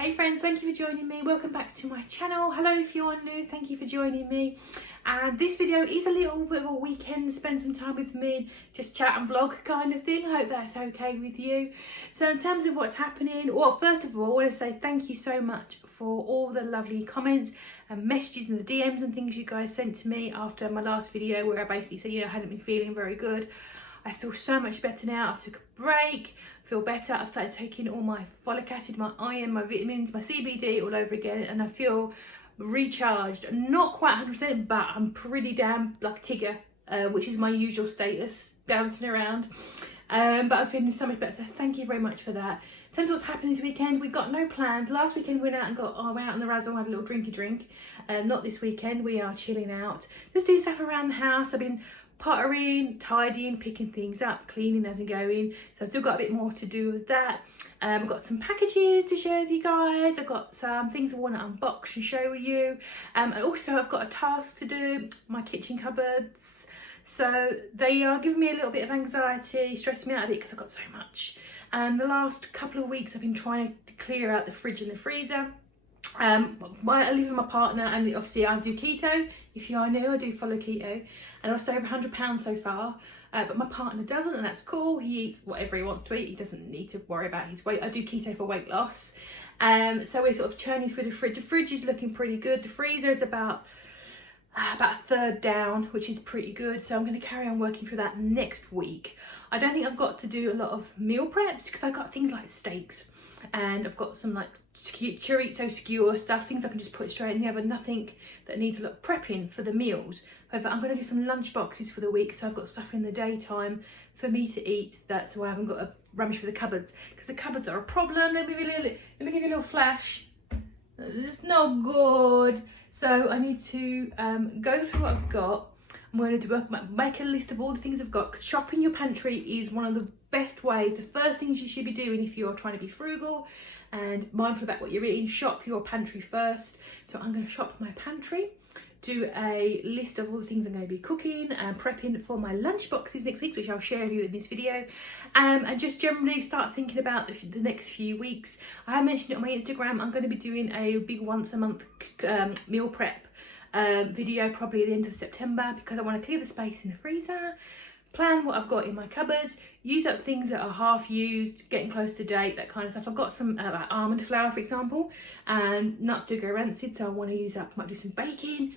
Hey friends, thank you for joining me. Welcome back to my channel. Hello if you're new, thank you for joining me. And this video is a little bit of a weekend, spend some time with me, just chat and vlog kind of thing. I hope that's okay with you. So in terms of what's happening, well, first of all, I want to say thank you so much for all the lovely comments and messages and the DMs and things you guys sent to me after my last video where I basically said, I hadn't been feeling very good. I feel so much better now. I took a break, feel better. I've started taking all my folic acid, my iron, my vitamins, my CBD all over again, and I feel recharged. Not quite 100%, but I'm pretty damn like Tigger, which is my usual status, bouncing around. But I'm feeling so much better, so thank you very much for that. In terms of what's happening this weekend, we've got no plans. Last weekend we went out and went out on the razzle, had a little drinky drink. Not this weekend, we are chilling out. Just doing stuff around the house. I've been pottering, tidying, picking things up, cleaning as I'm going. So I've still got a bit more to do with that. I've got some packages to share with you guys. I've got some things I want to unbox and show you. And also I've got a task to do, my kitchen cupboards. So they are giving me a little bit of anxiety, stressing me out a bit because I've got so much. And the last couple of weeks I've been trying to clear out the fridge and the freezer. I live with my partner, and obviously I do keto. If you are new, I do follow keto, and I've lost over 100 pounds so far. But my partner doesn't, and that's cool. He eats whatever he wants to eat. He doesn't need to worry about his weight. I do keto for weight loss. So we're sort of churning through the fridge. The fridge is looking pretty good. The freezer is about a third down, which is pretty good. So I'm going to carry on working through that next week. I don't think I've got to do a lot of meal preps because I've got things like steaks, and I've got some like chorizo skewer stuff, things I can just put straight in the oven, nothing that needs a lot of prepping for the meals. However, I'm going to do some lunch boxes for the week, so I've got stuff in the daytime for me to eat. That's why I haven't got to rummage for the cupboards, because the cupboards are a problem. Let me give you a little flash. It's not good. So I need to go through what I've got. I'm going to make a list of all the things I've got, because shopping your pantry is one of the best ways. The first things you should be doing if you're trying to be frugal and mindful about what you're eating, shop your pantry first. So I'm going to shop my pantry, do a list of all the things I'm going to be cooking and prepping for my lunch boxes next week, which I'll share with you in this video, and just generally start thinking about the next few weeks. I mentioned it on my Instagram. I'm going to be doing a big once a month meal prep video probably at the end of September, because I want to clear the space in the freezer, plan what I've got in my cupboards, use up things that are half used, getting close to date, that kind of stuff. I've got some like almond flour, for example, and nuts do go rancid, so I want to use up, might do some baking.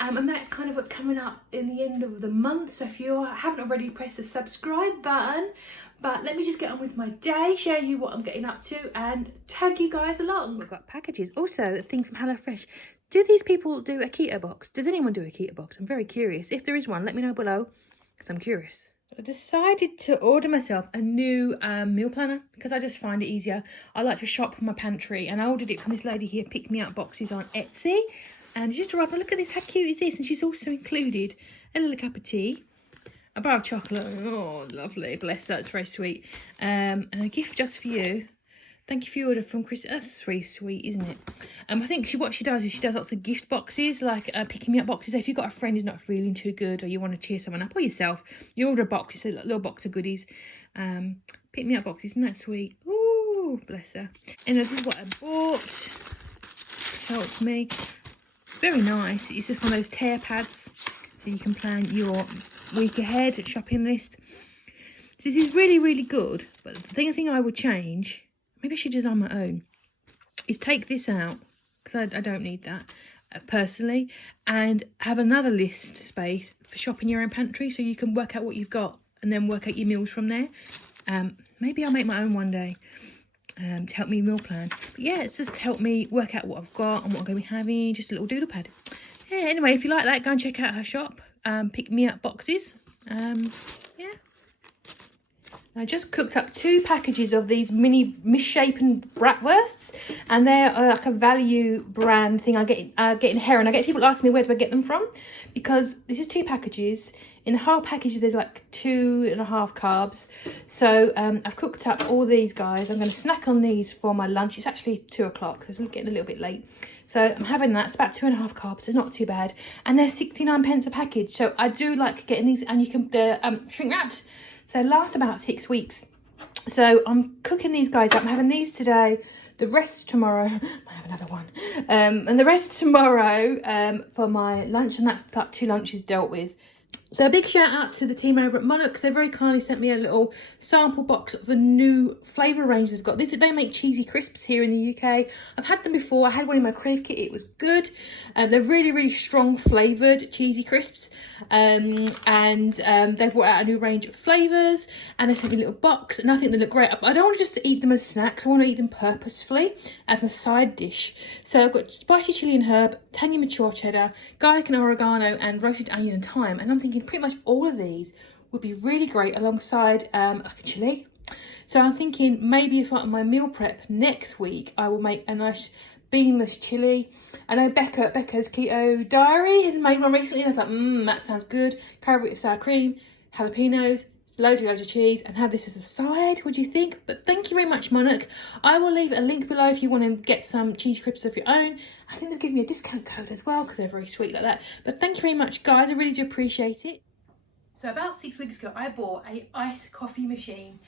And that's kind of what's coming up in the end of the month. So if you haven't already, press the subscribe button. But let me just get on with my day, share you what I'm getting up to, and tag you guys along. I've got packages. Also, a thing from HelloFresh. Do these people do a keto box? Does anyone do a keto box? I'm very curious. If there is one, let me know below, because I'm curious. I decided to order myself a new meal planner, because I just find it easier. I like to shop my pantry, and I ordered it from this lady here, Pick Me Up Boxes on Etsy. And just arrived. Look at this, how cute is this? And she's also included a little cup of tea, a bar of chocolate. Oh, lovely, bless her, it's very sweet. And a gift just for you. Thank you for your order from Chris. That's very sweet, isn't it? I think what she does is she does lots of gift boxes, like picking me up boxes. So if you've got a friend who's not feeling too good, or you want to cheer someone up, or yourself, you order a box, it's a little box of goodies. Pick me up boxes, isn't that sweet? Ooh, bless her. And this is what I bought. Helps me. Very nice. It's just one of those tear pads, so you can plan your week ahead shopping list. So this is really, really good. But the thing I would change, maybe I should do it on my own, is take this out, because I don't need that personally, and have another list space for shopping your own pantry, so you can work out what you've got and then work out your meals from there. Maybe I'll make my own one day to help me meal plan. But yeah, it's just helped me work out what I've got and what I'm going to be having. Just a little doodle pad. Yeah, anyway, if you like that, go and check out her shop. Pick Me Up Boxes. Yeah. I just cooked up 2 packages of these mini misshapen bratwursts, and they're like a value brand thing I get in Heron. I get people asking me where do I get them from, because this is 2 packages. In the whole package there's like 2.5 carbs. So I've cooked up all these guys. I'm going to snack on these for my lunch. It's actually 2 o'clock, so it's getting a little bit late. So I'm having that. It's about 2.5 carbs, so it's not too bad. And they're 69p a package. So I do like getting these, and they're shrink wrapped. So they last about 6 weeks. So I'm cooking these guys up. I'm having these today, the rest tomorrow. I have another one. And the rest tomorrow for my lunch, and that's like 2 lunches dealt with. So a big shout out to the team over at Monarch, because they very kindly sent me a little sample box of a new flavour range they've got. They make cheesy crisps here in the UK. I've had them before. I had one in my KRAVE kit. It was good. They're really, really strong flavoured cheesy crisps. They brought out a new range of flavours, and they sent me a little box, and I think they look great. I don't want to just eat them as snacks. I want to eat them purposefully as a side dish. So I've got spicy chilli and herb, tangy mature cheddar, garlic and oregano, and roasted onion and thyme. And I'm thinking pretty much all of these would be really great alongside like a chili. So I'm thinking maybe if my meal prep next week, I will make a nice beanless chili. I know Becca's Keto Diary has made one recently, and I thought, that sounds good. Cover it with sour cream, jalapenos, loads of cheese, and have this as a side. What do you think? But thank you very much, Monarch. I will leave a link below if you want to get some cheesy crisps of your own. I think they've given me a discount code as well, because they're very sweet like that. But thank you very much, guys. I really do appreciate it. So about 6 weeks ago, I bought a iced coffee machine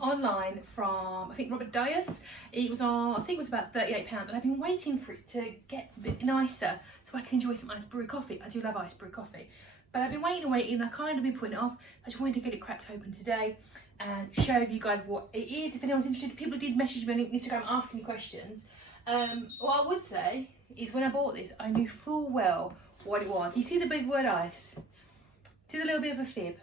online from, I think, Robert Dias. It was on, I think it was about £38, and I've been waiting for it to get a bit nicer so I can enjoy some iced brew coffee. I do love iced brew coffee. But I've been waiting, and I've kind of been putting it off. I just wanted to get it cracked open today and show you guys what it is. If anyone's interested, people did message me on Instagram asking me questions. What I would say is when I bought this, I knew full well what it was. You see the big word ice? Did a little bit of a fib,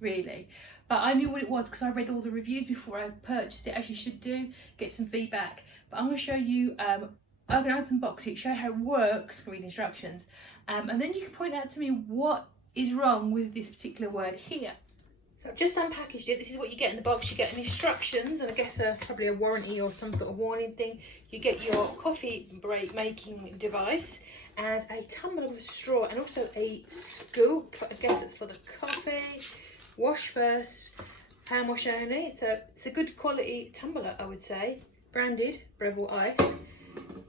really. But I knew what it was because I read all the reviews before I purchased it, as you should do, get some feedback. But I'm going to show you, I'm going to open box it, show how it works, read instructions. And then you can point out to me what is wrong with this particular word here. So I've just unpackaged it. This is what you get in the box. You get instructions, and I guess probably a warranty or some sort of warning thing. You get your coffee break making device and a tumbler with a straw, and also a scoop. I guess it's for the coffee. Wash first, hand wash only. So it's a good quality tumbler, I would say. Branded Breville Ice.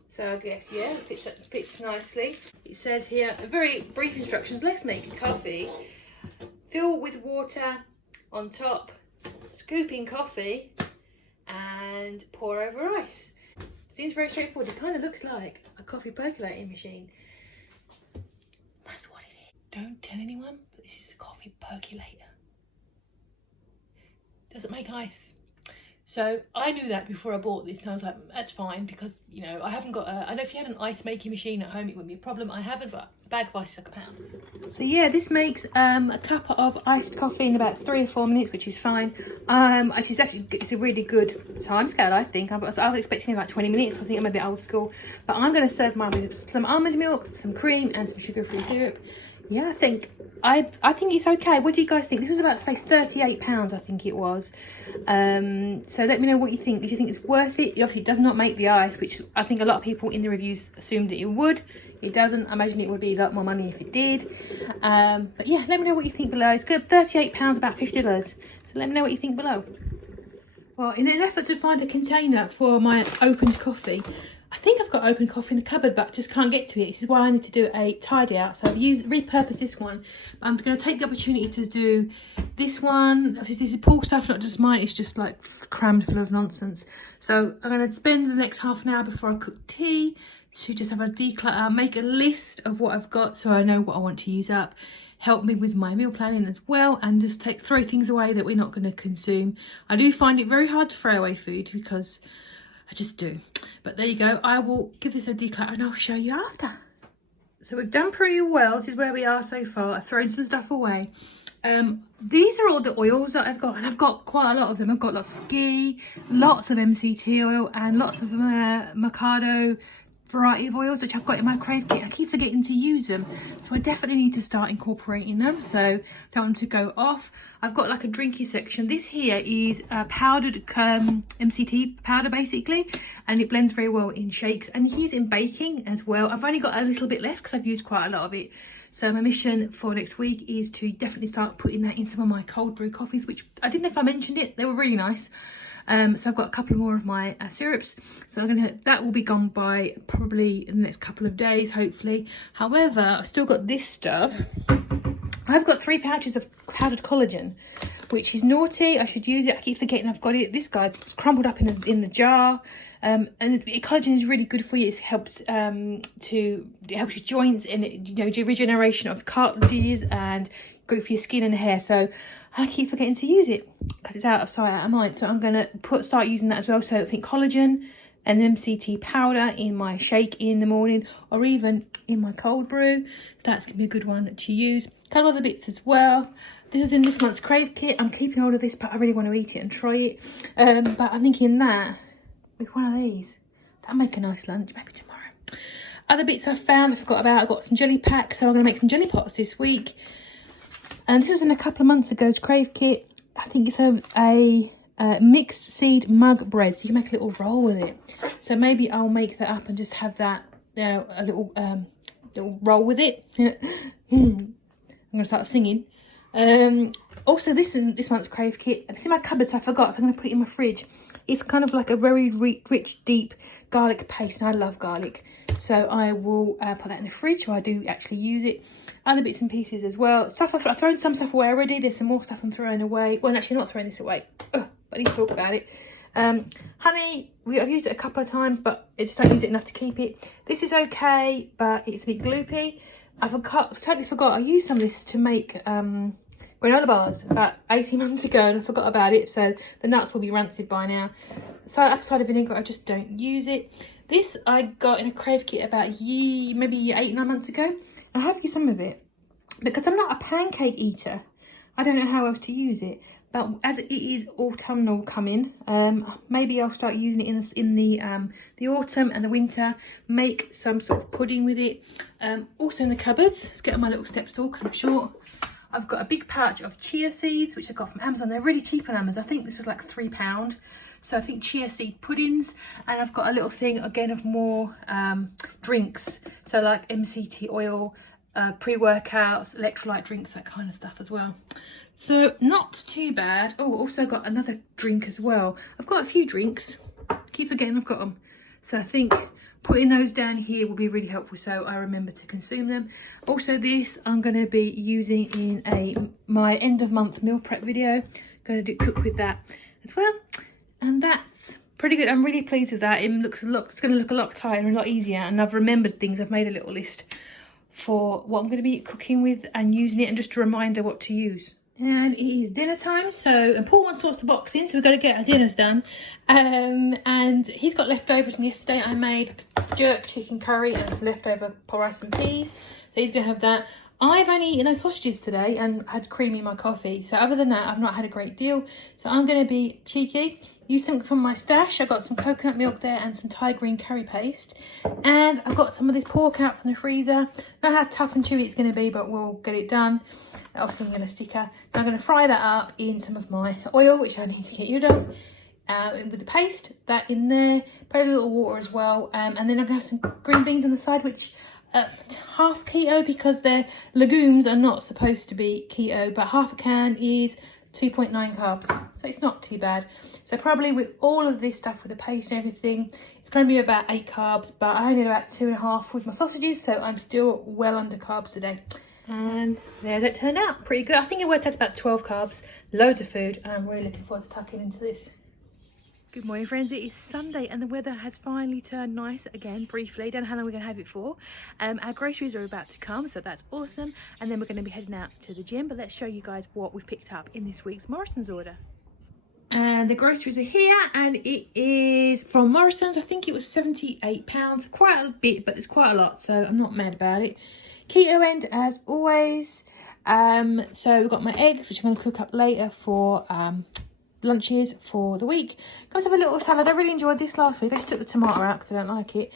So I guess, yeah, it fits nicely. It says here, very brief instructions. Let's make a coffee. Fill with water on top, scoop in coffee, and pour over ice. Seems very straightforward. It kind of looks like a coffee percolating machine. That's what it is. Don't tell anyone, but this is a coffee percolator. Doesn't make ice. So I knew that before I bought this, and I was like, that's fine, because, you know, I haven't got I know if you had an ice making machine at home, it wouldn't be a problem. I haven't, but a bag of ice is like £1. So yeah, this makes a cup of iced coffee in about 3 or 4 minutes, which is fine. It's a really good time scale, I think. I was expecting about 20 minutes. I think I'm a bit old school, but I'm going to serve mine with some almond milk, some cream, and some sugar-free syrup. Yeah, I think it's okay. What do you guys think? This was about, say, £38, I think it was. So let me know what you think. Do you think it's worth it? Obviously, it does not make the ice, which I think a lot of people in the reviews assumed that it would. It doesn't. I imagine it would be a lot more money if it did. But yeah, let me know what you think below. It's good. £38, about $50. So let me know what you think below. Well, in an effort to find a container for my opened coffee, I think I've got open coffee in the cupboard, but just can't get to it. This is why I need to do a tidy out. So I've repurposed this one. But I'm going to take the opportunity to do this one. This is Paul stuff, not just mine. It's just like crammed full of nonsense. So I'm going to spend the next half an hour before I cook tea to just have a declutter, make a list of what I've got so I know what I want to use up. Help me with my meal planning as well, and just throw things away that we're not going to consume. I do find it very hard to throw away food because I just do. But there you go. I will give this a declutter and I'll show you after. So we've done pretty well. This is where we are so far. I've thrown some stuff away. These are all the oils that I've got, and I've got quite a lot of them. I've got lots of ghee, lots of MCT oil, and lots of Mikado variety of oils, which I've got in my KRAVE kit. I keep forgetting to use them, so I definitely need to start incorporating them, so don't want them to go off. I've got like a drinky section. This here is powdered MCT powder basically, and it blends very well in shakes, and you can use it in baking as well. I've only got a little bit left because I've used quite a lot of it. So my mission for next week is to definitely start putting that in some of my cold brew coffees, which I didn't know if I mentioned it. They were really nice. So I've got a couple more of my syrups, so that will be gone by probably in the next couple of days, hopefully. However, I've still got this stuff. I've got 3 pouches of powdered collagen, which is naughty. I should use it. I keep forgetting I've got it. This guy's crumbled up in the jar. And collagen is really good for you. It helps your joints and regeneration of cartilages, and good for your skin and hair. So I keep forgetting to use it because it's out of sight, out of mind. So I'm gonna start using that as well. So I think collagen and MCT powder in my shake in the morning, or even in my cold brew. That's gonna be a good one to use. A couple other bits as well. This is in this month's KRAVE kit. I'm keeping hold of this, but I really want to eat it and try it. But I'm thinking that with one of these, that'll make a nice lunch, maybe tomorrow. Other bits I found, I forgot about, I've got some jelly packs, so I'm going to make some jelly pots this week. And this was in a couple of months ago's KRAVE kit. I think it's a mixed seed mug bread, so you can make a little roll with it. So maybe I'll make that up and just have that, a little roll with it. I'm going to start singing. Also, this is this month's KRAVE kit. It's in my cupboard, so I forgot, so I'm going to put it in my fridge. It's kind of like a very rich, deep garlic paste, and I love garlic. So I will put that in the fridge, so I do actually use it. Other bits and pieces as well. Stuff I've thrown some stuff away already. There's some more stuff I'm throwing away. Well, actually, not throwing this away. Ugh, but I need to talk about it. Honey, I've used it a couple of times, but I just don't use it enough to keep it. This is okay, but it's a bit gloopy. I totally forgot. I used some of this to make granola bars about 18 months ago, and I forgot about it, so the nuts will be rancid by now. So apple cider vinegar, I just don't use it. This I got in a KRAVE kit about maybe 8-9 months ago. I have used some of it because I'm not a pancake eater. I don't know how else to use it, but as it is autumnal coming, maybe I'll start using it in the autumn and the winter. Make some sort of pudding with it. Also in the cupboards, let's get on my little step stool because I'm short. I've got a big pouch of chia seeds, which I got from Amazon. They're really cheap on Amazon. I think this was like £3. So I think chia seed puddings. And I've got a little thing again of more drinks. So like MCT oil, pre-workouts, electrolyte drinks, that kind of stuff as well. So not too bad. Oh, also got another drink as well. I've got a few drinks. Keep forgetting I've got them. So I think putting those down here will be really helpful, so I remember to consume them. Also, this I'm going to be using in my end of month meal prep video. Going to cook with that as well, and that's pretty good. I'm really pleased with that. It looks it's going to look a lot tighter and a lot easier, and I've remembered things. I've made a little list for what I'm going to be cooking with and using it, and just a reminder what to use. And it is dinner time, so Paul wants to watch the boxing, so we've got to get our dinners done. And he's got leftovers from yesterday. I made jerk chicken curry and some leftover rice and peas, so he's going to have that. I've only eaten those sausages today and had cream in my coffee, so other than that I've not had a great deal. So I'm going to be cheeky, use something from my stash. I've got some coconut milk there and some Thai green curry paste, and I've got some of this pork out from the freezer. I don't know how tough and chewy it's going to be, but we'll get it done. Obviously I'm going to sticker, so I'm going to fry that up in some of my oil, which I need to get rid of, with the paste, that in there, put a little water as well, and then I'm going to have some green beans on the side, which half keto because their legumes are not supposed to be keto, but half a can is 2.9 carbs, so it's not too bad. So probably with all of this stuff, with the paste and everything, it's going to be about 8 carbs, but I only had about 2.5 with my sausages, so I'm still well under carbs today. And there's it turned out pretty good. I think it worked out about 12 carbs, loads of food, and I'm really looking forward to tucking into this. Good morning, friends. It is Sunday and the weather has finally turned nice again, briefly. Don't know how long we're going to have it for. Our groceries are about to come, so that's awesome. And then we're going to be heading out to the gym, but let's show you guys what we've picked up in this week's Morrison's order. And the groceries are here, and it is from Morrison's. I think it was £78. Quite a bit, but it's quite a lot, so I'm not mad about it. Keto end as always. So we've got my eggs, which I'm going to cook up later for lunches for the week. Guys, have a little salad. I really enjoyed this last week. I just took the tomato out because I don't like it.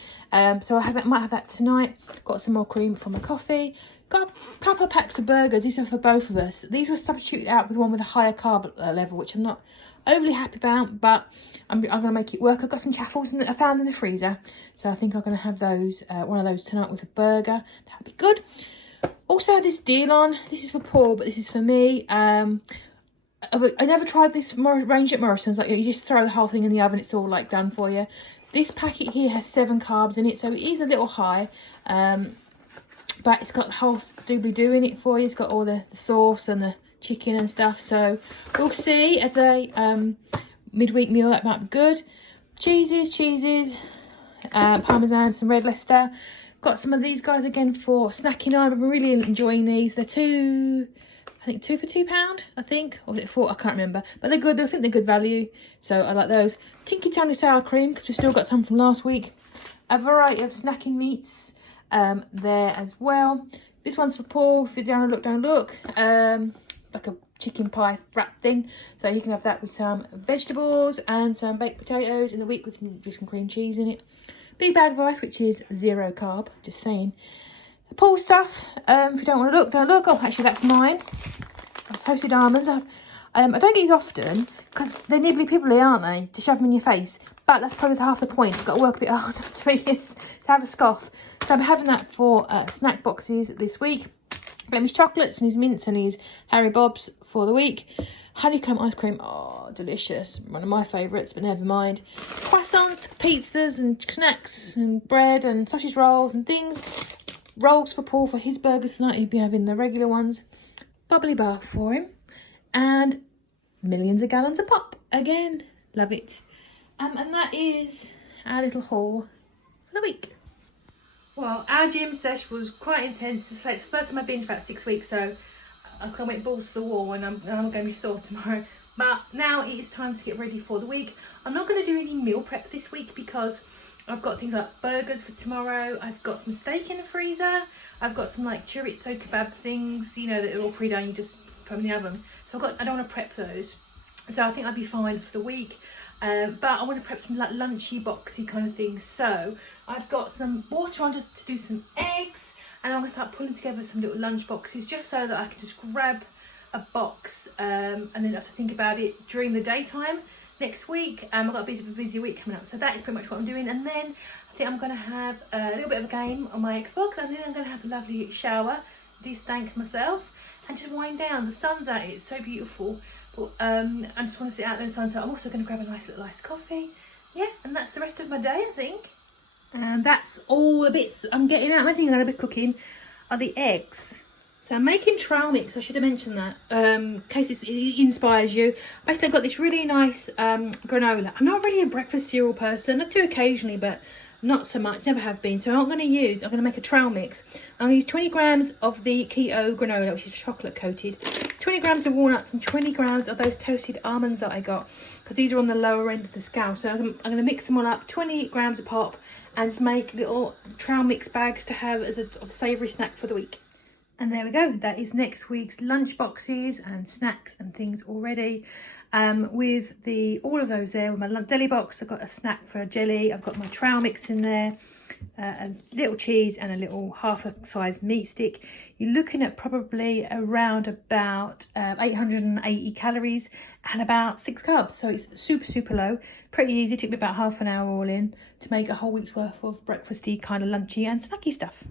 So might have that tonight. Got some more cream for my coffee. Got a couple of packs of burgers. These are for both of us. These were substituted out with one with a higher carb level, which I'm not overly happy about, but I'm going to make it work. I've got some chaffles I found in the freezer, so I think I'm going to have those, one of those tonight with a burger. That'd be good. Also, this deal on. This is for Paul, but this is for me. I never tried this range at Morrison's. Like, you just throw the whole thing in the oven, it's all like done for you. This packet here has 7 carbs in it, so it is a little high. But but it's got the whole doobly-doo in it for you. It's got all the sauce and the chicken and stuff. So we'll see as a midweek meal. That might be good. Cheeses, Parmesan, some red Leicester. Got some of these guys again for snacking time. I'm really enjoying these. They're I think two for £2, I think. Or was it 4? I can't remember. But they're good. I think they're good value. So I like those. Tinky Tiny Sour Cream, because we've still got some from last week. A variety of snacking meats there as well. This one's for Paul. If you're down and look. Like a chicken pie wrap thing. So you can have that with some vegetables and some baked potatoes in the week with some cream cheese in it. Big bag of rice, which is 0 carb, just saying. Paul stuff, if you don't want to look, don't look. Oh, actually, that's mine. Toasted almonds. I don't get these often because they're nibbly pibbly, aren't they? To shove them in your face. But that's probably half the point. You've got to work a bit harder to have a scoff. So I'm having that for snack boxes this week. Got his chocolates and his mints and his Harry Bobs for the week. Honeycomb ice cream, oh, delicious. One of my favourites, but never mind. Croissants, pizzas and snacks and bread and sausage rolls and things. Rolls for Paul for his burgers tonight. He'll be having the regular ones. Bubbly bath for him. And millions of gallons of pop. Again, love it. And that is our little haul for the week. Well, our gym sesh was quite intense. It's the first time I've been for about 6 weeks, so I went balls to the wall and I'm going to be sore tomorrow. But now it is time to get ready for the week. I'm not going to do any meal prep this week because I've got things like burgers for tomorrow. I've got some steak in the freezer. I've got some like chorizo kebab things, you know, that are all pre-done. You just put them in the oven. So I don't want to prep those. So I think I'll be fine for the week. But I want to prep some like lunchy, boxy kind of things. So I've got some water on just to do some eggs. And I'm going to start pulling together some little lunch boxes just so that I can just grab a box and then have to think about it during the daytime next week. I've got a busy week coming up. So that is pretty much what I'm doing. And then I think I'm going to have a little bit of a game on my Xbox. And then I'm going to have a lovely shower, de-stank myself and just wind down. The sun's out, it's so beautiful. But I just want to sit out there in the sun. So I'm also going to grab a nice little iced coffee. Yeah, and that's the rest of my day, I think. And that's all the bits I'm getting out. I think I'm going to be cooking are the eggs. So I'm making trail mix. I should have mentioned that in case it inspires you. Basically, I've got this really nice granola. I'm not really a breakfast cereal person. I do occasionally, but not so much. Never have been. So I'm going to make a trail mix. I'm going to use 20 grams of the Keto granola, which is chocolate coated. 20 grams of walnuts and 20 grams of those toasted almonds that I got. Because these are on the lower end of the scale. So I'm going to mix them all up. 20 grams of pop. And just make little trail mix bags to have as a savoury snack for the week. And there we go. That is next week's lunch boxes and snacks and things already. With all of those there. With my deli box, I've got a snack for a jelly. I've got my trail mix in there. A little cheese and a little half-size meat stick. You're looking at probably around about 880 calories and about 6 carbs. So it's super low. Pretty easy. It took me about half an hour all in to make a whole week's worth of breakfasty, kind of lunchy and snacky stuff.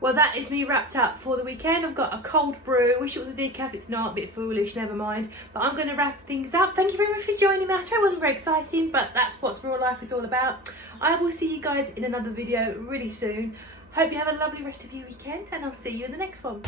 Well, that is me wrapped up for the weekend. I've got a cold brew. Wish it was a decaf. It's not. A bit foolish. Never mind. But I'm going to wrap things up. Thank you very much for joining me. I know it wasn't very exciting, but that's what real life is all about. I will see you guys in another video really soon. Hope you have a lovely rest of your weekend, and I'll see you in the next one.